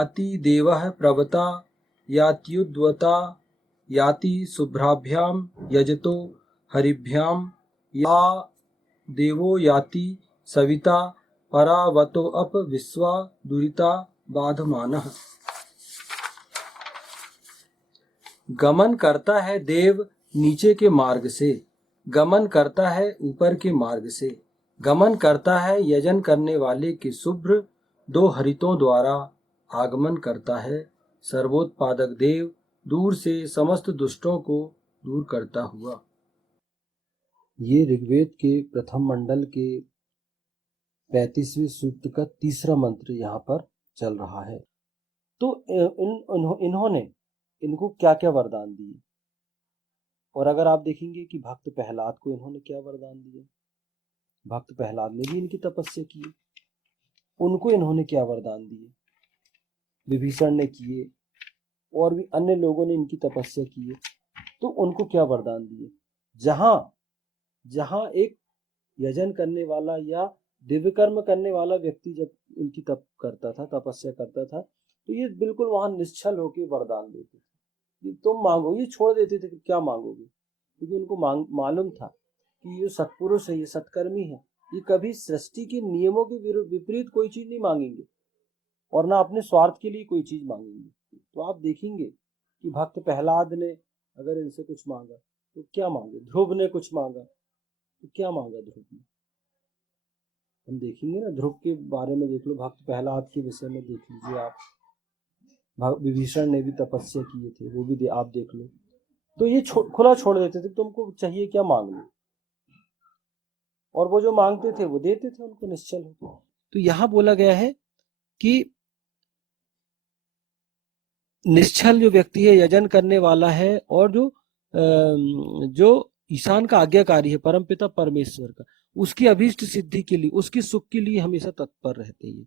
याति देवः प्रवता यात्युद्वता याति शुभ्राभ्यां यजतो हरिभ्यां या देवो याति सविता परावतो अप विश्वा दुरिता बाधमानः। गमन करता है देव नीचे के मार्ग से, गमन करता है ऊपर के मार्ग से, गमन करता है यजन करने वाले के शुभ्र दो हरितों द्वारा आगमन करता है। सर्वोत्पादक देव दूर से समस्त दुष्टों को दूर करता हुआ। ये ऋग्वेद के प्रथम मंडल के 35वें सूक्त का तीसरा मंत्र यहाँ पर चल रहा है। तो इन्होंने इनको क्या क्या वरदान दिए, और अगर आप देखेंगे कि भक्त प्रहलाद को इन्होंने क्या वरदान दिए, भक्त प्रहलाद ने भी इनकी तपस्या की, उनको इन्होंने क्या वरदान दिए, विभीषण ने किए और भी अन्य लोगों ने इनकी तपस्या की है, तो उनको क्या वरदान दिए। जहां एक यजन करने वाला या दिव्य कर्म करने वाला व्यक्ति जब इनकी तप करता था, तपस्या करता था, तो ये बिल्कुल वहां निश्चल होकर वरदान देते थे। तुम मांगो, ये छोड़ देते थे कि क्या मांगोगे, क्योंकि उनको मालूम था कि ये सत्पुरुष है, ये सत्कर्मी है, ये कभी सृष्टि के नियमों के विपरीत कोई चीज नहीं मांगेंगे और ना अपने स्वार्थ के लिए कोई चीज मांगेंगे। तो आप देखेंगे कि भक्त प्रहलाद ने अगर इनसे कुछ मांगा तो क्या मांगे, ध्रुव ने कुछ मांगा तो क्या मांगा ध्रुव ने, हम देखेंगे ना। ध्रुव के बारे में देख लो, भक्त प्रहलाद के विषय में देख लीजिए आप, विभीषण ने भी तपस्या किए थे, वो भी आप देख लो। तो ये खुला छोड़ देते थे, तुमको चाहिए क्या मांग लो, और वो जो मांगते थे वो देते थे उनको निश्चल होकर। तो यहां बोला गया है कि निश्चल जो व्यक्ति है, यजन करने वाला है, और जो ईशान का आज्ञाकारी है, परमपिता परमेश्वर का, उसकी अभीष्ट सिद्धि के लिए, उसकी सुख के लिए हमेशा तत्पर रहते हैं,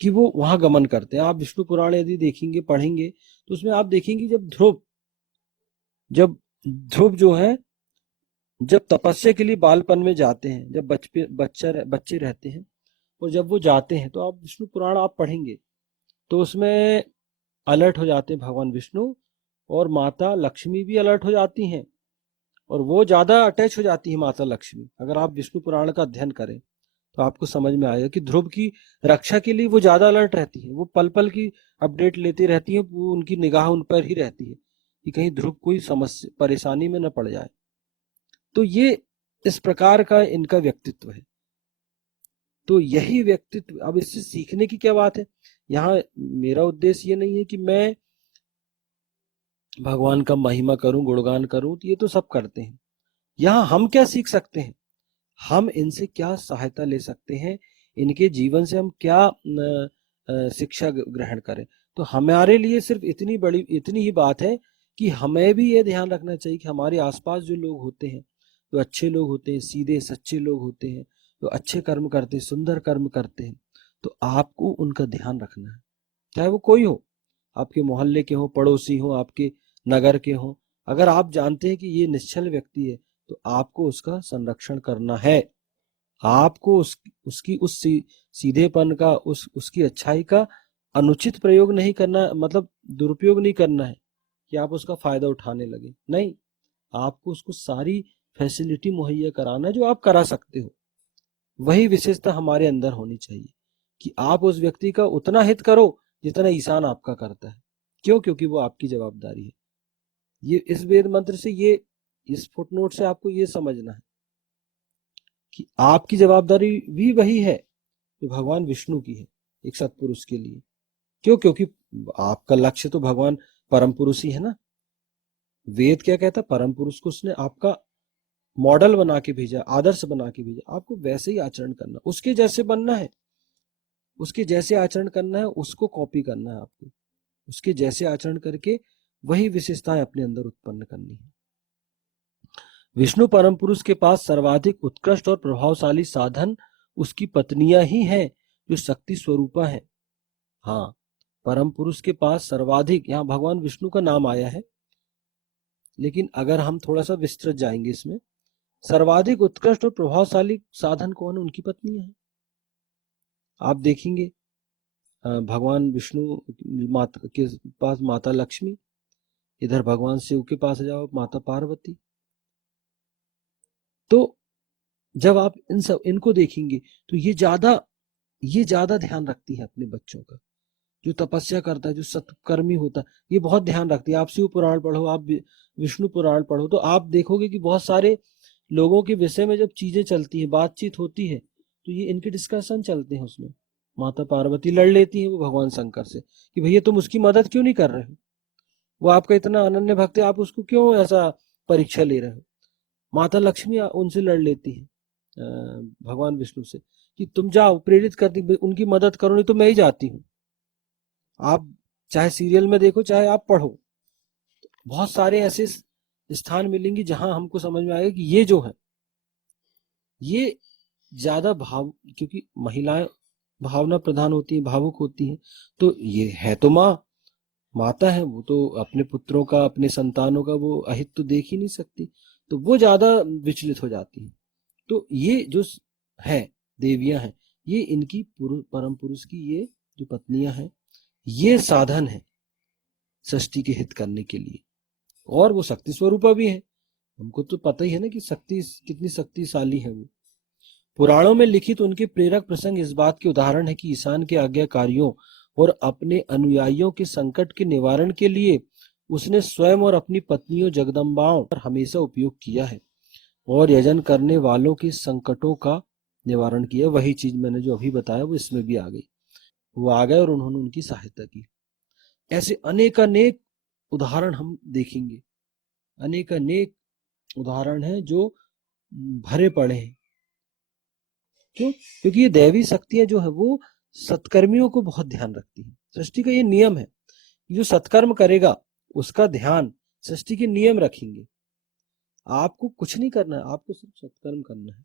कि वो वहां गमन करते हैं। आप विष्णु पुराण यदि देखेंगे, पढ़ेंगे, तो उसमें आप देखेंगे जब ध्रुव जो है, जब तपस्या के लिए बालपन में जाते हैं, जब बच्चे रहते हैं, और जब वो जाते हैं, तो आप विष्णु पुराण आप पढ़ेंगे तो उसमें अलर्ट हो जाते हैं भगवान विष्णु, और माता लक्ष्मी भी अलर्ट हो जाती हैं, और वो ज्यादा अटैच हो जाती है माता लक्ष्मी। अगर आप विष्णु पुराण का अध्ययन करें तो आपको समझ में आएगा कि ध्रुव की रक्षा के लिए वो ज्यादा अलर्ट रहती है, वो पल पल की अपडेट लेती रहती है, वो उनकी निगाह उन पर ही रहती है कि कहीं ध्रुव कोई समस्या परेशानी में न पड़ जाए। तो ये इस प्रकार का इनका व्यक्तित्व है। तो यही व्यक्तित्व, अब इससे सीखने की क्या बात है, यहाँ मेरा उद्देश्य ये नहीं है कि मैं भगवान का महिमा करूं, गुणगान करूं, तो ये तो सब करते हैं। यहाँ हम क्या सीख सकते हैं, हम इनसे क्या सहायता ले सकते हैं, इनके जीवन से हम क्या शिक्षा ग्रहण करें। तो हमारे लिए सिर्फ इतनी ही बात है कि हमें भी ये ध्यान रखना चाहिए कि हमारे आसपास जो लोग होते हैं, जो अच्छे लोग होते हैं, सीधे सच्चे लोग होते हैं, जो अच्छे कर्म करते हैं, सुंदर कर्म करते हैं, तो आपको उनका ध्यान रखना है, चाहे वो कोई हो, आपके मोहल्ले के हो, पड़ोसी हो, आपके नगर के हो। अगर आप जानते हैं कि ये निश्चल व्यक्ति है, तो आपको उसका संरक्षण करना है। आपको उसकी उस सीधेपन का, उसकी अच्छाई का अनुचित प्रयोग नहीं करना, मतलब दुरुपयोग नहीं करना है कि आप उसका फायदा उठाने लगे, नहीं, आपको उसको सारी फैसिलिटी मुहैया कराना है जो आप करा सकते हो। वही विशेषता हमारे अंदर होनी चाहिए कि आप उस व्यक्ति का उतना हित करो जितना ईशान आपका करता है। क्यों? क्योंकि वो आपकी जवाबदारी है। ये इस वेद मंत्र से, ये इस फुटनोट से आपको ये समझना है कि आपकी जवाबदारी भी वही है जो भगवान विष्णु की है एक सत्पुरुष के लिए। क्यों? क्योंकि आपका लक्ष्य तो भगवान परम पुरुष ही है ना। वेद क्या कहता है, परम पुरुष को उसने आपका मॉडल बना के भेजा, आदर्श बना के भेजा, आपको वैसे ही आचरण करना, उसके जैसे बनना है, उसके जैसे आचरण करना है, उसको कॉपी करना है आपको, उसके जैसे आचरण करके वही विशेषताएं अपने अंदर उत्पन्न करनी है। विष्णु परम पुरुष के पास सर्वाधिक उत्कृष्ट और प्रभावशाली साधन उसकी पत्नियां ही हैं जो शक्ति स्वरूपा है। हाँ, परम पुरुष के पास सर्वाधिक, यहाँ भगवान विष्णु का नाम आया है, लेकिन अगर हम थोड़ा सा विस्तृत जाएंगे इसमें, सर्वाधिक उत्कृष्ट और प्रभावशाली साधन कौन है? उनकी पत्नियां हैं। आप देखेंगे भगवान विष्णु माता के पास माता लक्ष्मी, इधर भगवान शिव के पास जाओ माता पार्वती। तो जब आप इनको देखेंगे तो ये ज्यादा ध्यान रखती है अपने बच्चों का। जो तपस्या करता है, जो सत्कर्मी होता है, ये बहुत ध्यान रखती है। आप शिव पुराण पढ़ो, आप विष्णु पुराण पढ़ो, तो आप देखोगे कि बहुत सारे लोगों के विषय में जब चीजें चलती है, बातचीत होती है, तो ये इनके डिस्कशन चलते हैं उसमें। माता पार्वती लड़ लेती है वो भगवान शंकर से कि भैया तुम उसकी मदद क्यों नहीं कर रहे हो, वो आपका इतना अनन्य भक्त है, आप उसको क्यों ऐसा परीक्षा ले रहे हो। माता लक्ष्मी उनसे लड़ लेती है भगवान विष्णु से कि तुम जाओ, प्रेरित करती, उनकी मदद करो, नहीं तो मैं ही जाती हूँ। आप चाहे सीरियल में देखो चाहे आप पढ़ो, बहुत सारे ऐसे स्थान मिलेंगे जहां हमको समझ में आएगा कि ये जो है ये ज्यादा क्योंकि महिलाएं भावना प्रधान होती हैं, भावुक होती हैं, तो ये है तो माता है, वो तो अपने पुत्रों का, अपने संतानों का वो अहित तो देख ही नहीं सकती, तो वो ज्यादा विचलित हो जाती है। तो ये जो है देवियां हैं, ये इनकी परम पुरुष की ये जो पत्नियां हैं, ये साधन है सृष्टि के हित करने के लिए। और वो शक्ति स्वरूपा भी है, हमको तो पता ही है ना कि शक्ति कितनी शक्तिशाली है वो। पुराणों में लिखित उनके प्रेरक प्रसंग इस बात के उदाहरण है कि ईशान के आज्ञाकारियों और अपने अनुयायियों के संकट के निवारण के लिए उसने स्वयं और अपनी पत्नियों जगदम्बाओं पर हमेशा उपयोग किया है, और यजन करने वालों के संकटों का निवारण किया। वही चीज मैंने जो अभी बताया वो इसमें भी आ गई, वो आ गए और उन्होंने उनकी सहायता की। ऐसे अनेक अनेक उदाहरण हम देखेंगे, अनेक अनेक उदाहरण हैं जो भरे पड़े हैं। क्यों? क्योंकि ये दैवी शक्तियां जो है वो सत्कर्मियों को बहुत ध्यान रखती है। सृष्टि का ये नियम है, जो सत्कर्म करेगा उसका ध्यान सृष्टि के नियम रखेंगे। आपको कुछ नहीं करना है, आपको सिर्फ सत्कर्म करना है।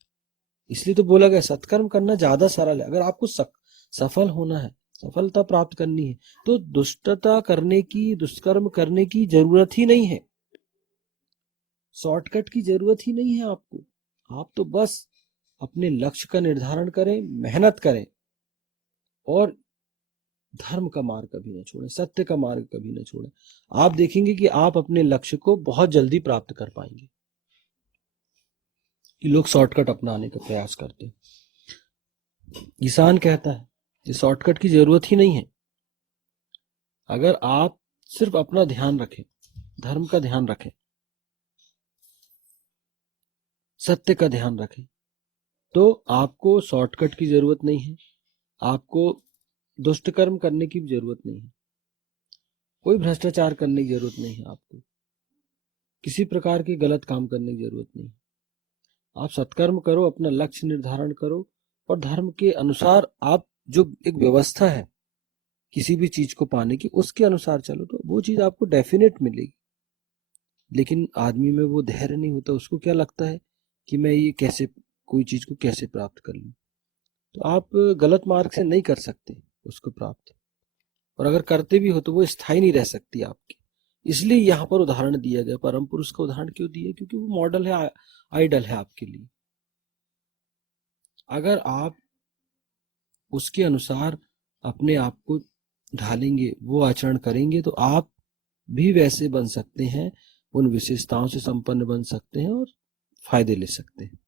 इसलिए तो बोला गया सत्कर्म करना ज्यादा सरल है। अगर आपको सफल होना है, सफलता प्राप्त करनी है, तो दुष्टता करने की, दुष्कर्म करने की जरूरत ही नहीं है, शॉर्टकट की जरूरत ही नहीं है आपको। आप तो बस अपने लक्ष्य का निर्धारण करें, मेहनत करें, और धर्म का मार्ग कभी ना छोड़ें, सत्य का मार्ग कभी ना छोड़ें। आप देखेंगे कि आप अपने लक्ष्य को बहुत जल्दी प्राप्त कर पाएंगे। कि लोग शॉर्टकट अपनाने का प्रयास करते हैं, किसान कहता है कि शॉर्टकट की जरूरत ही नहीं है। अगर आप सिर्फ अपना ध्यान रखें, धर्म का ध्यान रखें, सत्य का ध्यान रखें, तो आपको शॉर्टकट की जरूरत नहीं है, आपको दुष्ट कर्म करने की भी जरूरत नहीं है, कोई भ्रष्टाचार करने की जरूरत नहीं है, आपको किसी प्रकार के गलत काम करने की जरूरत नहीं है। आप सत्कर्म करो, अपना लक्ष्य निर्धारण करो, और धर्म के अनुसार आप जो एक व्यवस्था है किसी भी चीज को पाने की, उसके अनुसार चलो, तो वो चीज आपको डेफिनेट मिलेगी। लेकिन आदमी में वो धैर्य नहीं होता, उसको क्या लगता है कि मैं ये कैसे, कोई चीज को कैसे प्राप्त कर लूं। तो आप गलत मार्ग से नहीं कर सकते उसको प्राप्त, और अगर करते भी हो तो वो स्थायी नहीं रह सकती आपकी। इसलिए यहाँ पर उदाहरण दिया गया, परम पुरुष का उदाहरण क्यों दिया, क्योंकि वो मॉडल है, आइडल है आपके लिए। अगर आप उसके अनुसार अपने आप को ढालेंगे, वो आचरण करेंगे, तो आप भी वैसे बन सकते हैं, उन विशेषताओं से संपन्न बन सकते हैं और फायदे ले सकते हैं।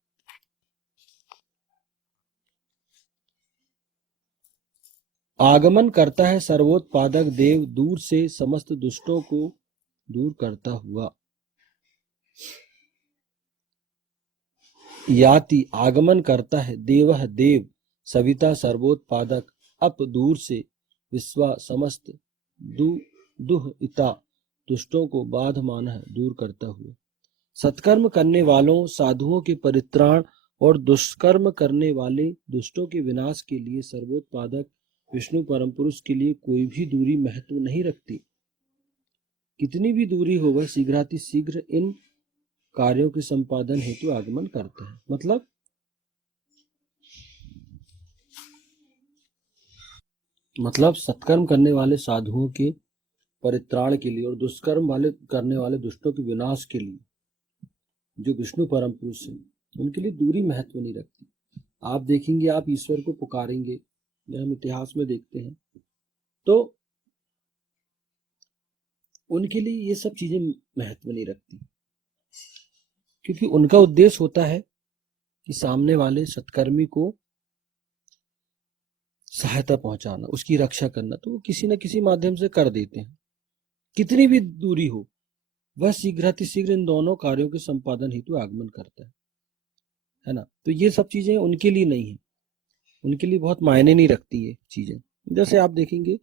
आगमन करता है सर्वोत्पादक देव, दूर से समस्त दुष्टों को दूर करता हुआ। याति आगमन करता है देवः देव, सविता सर्वोत्पादक, अप दूर से, विश्वा समस्त दुहिता दुष्टों को बाधमान है दूर करता हुआ। सत्कर्म करने वालों साधुओं के परित्राण और दुष्कर्म करने वाले दुष्टों के विनाश के लिए सर्वोत्पादक विष्णु परम पुरुष के लिए कोई भी दूरी महत्व नहीं रखती। कितनी भी दूरी हो, वह शीघ्रातिशीघ्र इन कार्यों के संपादन हेतु आगमन करता है। मतलब सत्कर्म करने वाले साधुओं के परित्राण के लिए और दुष्कर्म वाले करने वाले दुष्टों के विनाश के लिए जो विष्णु परम पुरुष है, उनके लिए दूरी महत्व नहीं रखती। आप देखेंगे, आप ईश्वर को पुकारेंगे, हम इतिहास में देखते हैं तो उनके लिए ये सब चीजें महत्व नहीं रखती, क्योंकि उनका उद्देश्य होता है कि सामने वाले सत्कर्मी को सहायता पहुंचाना, उसकी रक्षा करना, तो वो किसी न किसी माध्यम से कर देते हैं, कितनी भी दूरी हो। वह शीघ्रातिशीघ्र इन दोनों कार्यों के संपादन हेतु आगमन करता है ना। तो ये सब चीजें उनके लिए नहीं है, उनके लिए बहुत मायने नहीं रखती ये चीजें। जैसे आप देखेंगे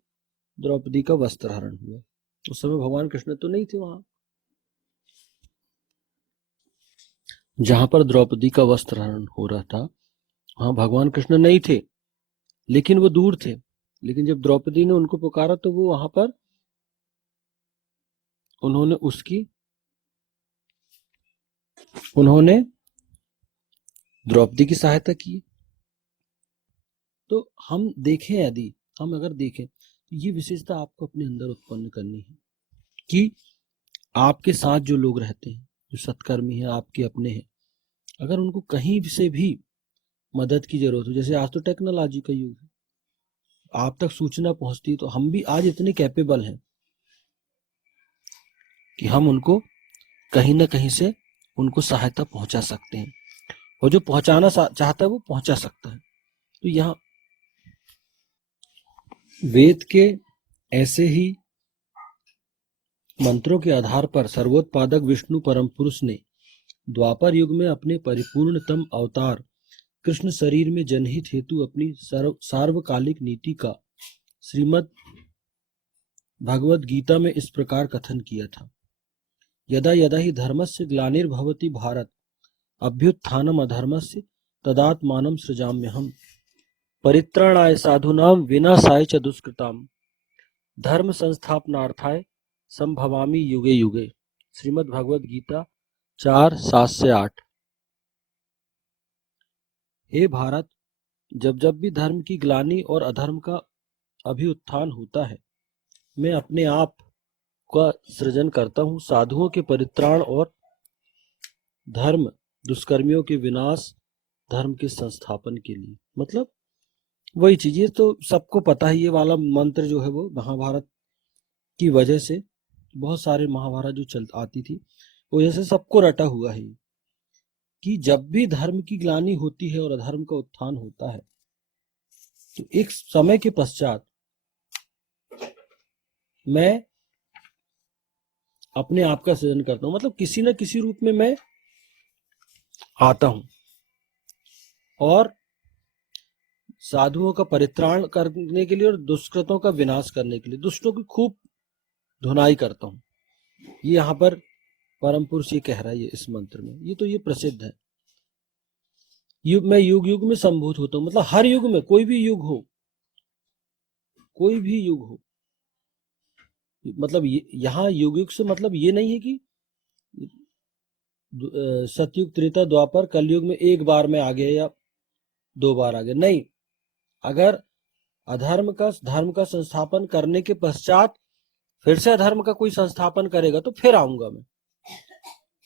द्रौपदी का वस्त्रहरण हुआ, उस समय भगवान कृष्ण तो नहीं थे वहां, जहां पर द्रौपदी का वस्त्रहरण हो रहा था वहां भगवान कृष्ण नहीं थे, लेकिन वो दूर थे। लेकिन जब द्रौपदी ने उनको पुकारा तो वो वहां पर उन्होंने द्रौपदी की सहायता की। तो हम देखें, यदि हम अगर देखें तो ये विशेषता आपको अपने अंदर उत्पन्न करनी है कि आपके साथ जो लोग रहते हैं, जो सत्कर्मी हैं, आपके अपने हैं, अगर उनको कहीं से भी मदद की जरूरत हो, जैसे आज तो टेक्नोलॉजी का युग है, आप तक सूचना पहुंचती है, तो हम भी आज इतने कैपेबल हैं कि हम उनको कहीं ना कहीं से उनको सहायता पहुंचा सकते हैं, और जो पहुंचाना चाहता है वो पहुंचा सकता है। तो यहाँ वेद के ऐसे ही मंत्रों के आधार पर सर्वोत्पादक विष्णु परम पुरुष ने द्वापर युग में अपने परिपूर्णतम अवतार कृष्ण शरीर में जनहित हेतु अपनी सार्वकालिक नीति का श्रीमद् भगवद गीता में इस प्रकार कथन किया था। यदा यदा ही धर्मस्य ग्लानिर्भवति भारत अभ्युत्थानम अधर्मस्य तदात्मानं सृजाम्यहम् परित्राणाय साधूनां विनाशाय च दुष्कृताम् धर्म संस्थापनार्थाय संभवामि युगे युगे। श्रीमद् भगवद गीता 4:7 से 8। हे भारत, जब जब भी धर्म की ग्लानि और अधर्म का अभ्युत्थान होता है, मैं अपने आप का सृजन करता हूँ साधुओं के परित्राण और धर्म दुष्कर्मियों के विनाश, धर्म के संस्थापन के लिए। मतलब वही चीज, ये तो सबको पता है, ये वाला मंत्र जो है वो महाभारत की वजह से, बहुत सारे महाभारत जो चल आती थी वो जैसे सबको रटा हुआ है कि जब भी धर्म की ग्लानि होती है और अधर्म का उत्थान होता है तो एक समय के पश्चात मैं अपने आप का सृजन करता हूं, मतलब किसी न किसी रूप में मैं आता हूं और साधुओं का परित्राण करने के लिए और दुष्कृतों का विनाश करने के लिए दुष्टों की खूब धुनाई करता हूं। ये यहाँ पर परम पुरुष ये कह रहा है इस मंत्र में, ये तो ये प्रसिद्ध है। मैं युग युग में संभूत होता हूं, मतलब हर युग में, कोई भी युग हो, कोई भी युग हो, मतलब यहाँ युग युग से मतलब ये नहीं है कि सतयुग त्रेता द्वापर कलयुग में एक बार में आ गया या 2 बार आ गया, नहीं। अगर अधर्म का धर्म का संस्थापन करने के पश्चात फिर से अधर्म का कोई संस्थापन करेगा तो फिर आऊंगा मैं,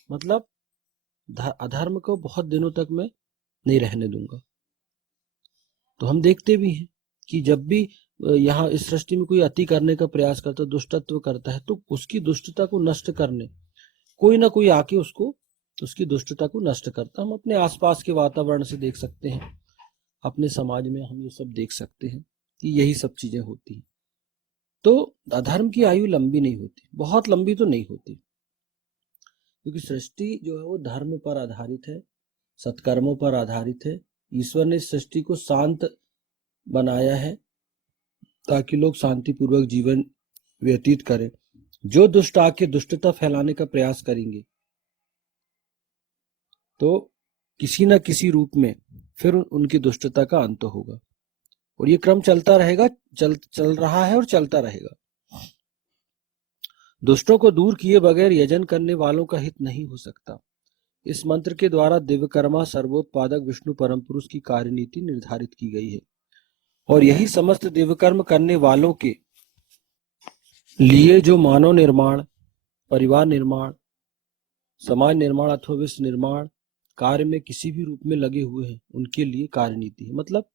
मतलब अधर्म को बहुत दिनों तक मैं नहीं रहने दूंगा। तो हम देखते भी हैं कि जब भी यहाँ इस सृष्टि में कोई अति करने का प्रयास करता है, दुष्टत्व करता है, तो उसकी दुष्टता को नष्ट करने कोई ना कोई आके उसको उसकी दुष्टता को नष्ट करता। हम अपने आसपास के वातावरण से देख सकते हैं, अपने समाज में हम ये सब देख सकते हैं कि यही सब चीजें होती हैं। तो अधर्म की आयु लंबी नहीं होती, बहुत लंबी तो नहीं होती, क्योंकि सृष्टि जो है वो धर्म पर आधारित है, सत्कर्मों पर आधारित है। ईश्वर ने सृष्टि को शांत बनाया है ताकि लोग शांतिपूर्वक जीवन व्यतीत करें। जो दुष्ट आके दुष्टता फैलाने का प्रयास करेंगे तो किसी न किसी रूप में फिर उनकी दुष्टता का अंत होगा, और ये क्रम चलता रहेगा, चल रहा है और चलता रहेगा। दुष्टों को दूर किए बगैर यजन करने वालों का हित नहीं हो सकता। इस मंत्र के द्वारा दिव्यकर्मा सर्वोत्पादक विष्णु परम पुरुष की कार्यनीति निर्धारित की गई है, और यही समस्त दिव्यकर्म करने वालों के लिए जो मानव निर्माण, परिवार निर्माण, समाज निर्माण अथवा विश्व निर्माण कार्य में किसी भी रूप में लगे हुए हैं उनके लिए कार्यनीति है। मतलब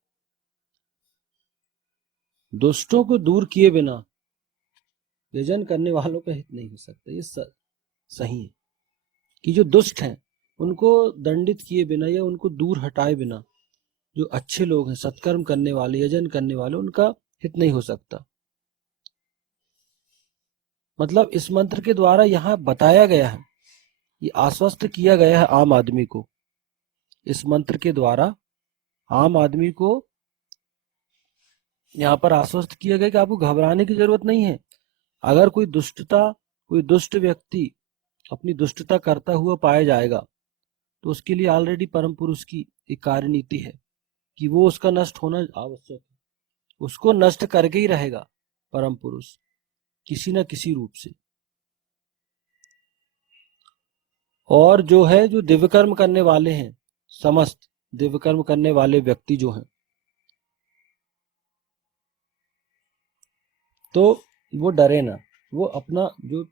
दुष्टों को दूर किए बिना यजन करने वालों का हित नहीं हो सकता। ये सही है कि जो दुष्ट हैं उनको दंडित किए बिना या उनको दूर हटाए बिना जो अच्छे लोग हैं, सत्कर्म करने वाले, यजन करने वाले, उनका हित नहीं हो सकता। मतलब इस मंत्र के द्वारा यहाँ बताया गया है, ये आश्वस्त किया गया है आम आदमी को। इस मंत्र के द्वारा आम आदमी को यहाँ पर आश्वस्त किया गया कि आपको घबराने की जरूरत नहीं है। अगर कोई दुष्ट व्यक्ति अपनी दुष्टता करता हुआ पाया जाएगा तो उसके लिए ऑलरेडी परम पुरुष की एक कार्य नीति है कि वो उसका नष्ट होना आवश्यक है, उसको नष्ट करके ही रहेगा परम पुरुष किसी न किसी रूप से। और जो है, जो दिव्य कर्म करने वाले हैं, समस्त दिव्य कर्म करने वाले व्यक्ति जो हैं, तो वो डरे ना। वो अपना जो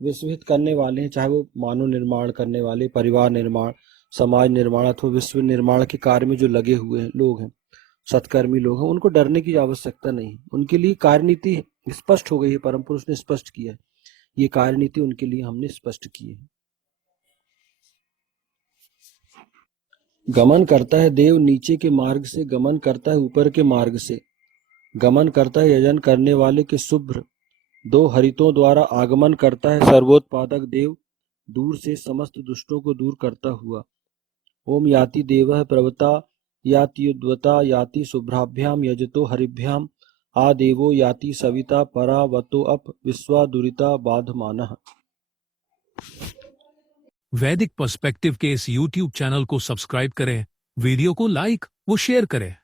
विश्वहित करने वाले हैं, चाहे वो मानव निर्माण करने वाले, परिवार निर्माण, समाज निर्माण अथवा विश्व निर्माण के कार्य में जो लगे हुए हैं लोग हैं, सत्कर्मी लोग हैं, उनको डरने की आवश्यकता नहीं। उनके लिए कार्य नीति स्पष्ट हो गई है, परम पुरुष ने स्पष्ट किया है। ये कार्य नीति उनके लिए हमने स्पष्ट की है। गमन करता है देव नीचे के मार्ग से, गमन करता है ऊपर के मार्ग से, गमन करता है यजन करने वाले के शुभ्र दो हरितों द्वारा, आगमन करता है सर्वोत्पादक देव दूर से समस्त दुष्टों को दूर करता हुआ। ओम याति देवः प्रवता याति युद्वता याति शुभ्राभ्याम यजतो हरिभ्याम आ देवो याति सविता परावतो अप विश्वा दुरिता बाधमानः। वैदिक पर्सपेक्टिव के इस YouTube चैनल को सब्सक्राइब करें, वीडियो को लाइक व शेयर करें।